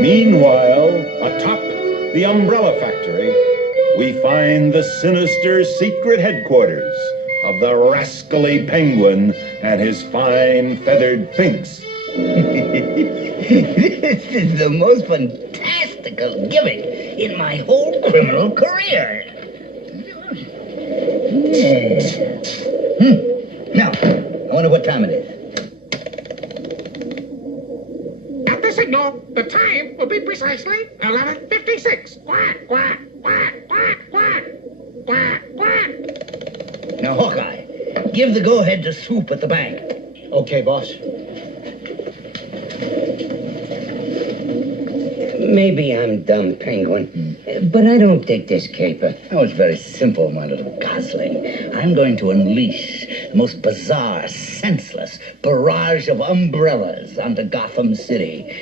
Meanwhile, atop the Umbrella Factory, we find the sinister secret headquarters of the rascally Penguin and his fine feathered Finks. This is the most fantastical gimmick in my whole criminal career. Now, I wonder what time it is. At the signal, the time will be precisely 11:56. Quack, quack, quack, quack, quack, quack, quack. Now, Hawkeye, give the go-ahead to Swoop at the bank. Okay, boss. Maybe I'm dumb, Penguin, but I don't dig this caper. Oh, it's very simple, my little gosling. I'm going to unleash the most bizarre, senseless barrage of umbrellas onto Gotham City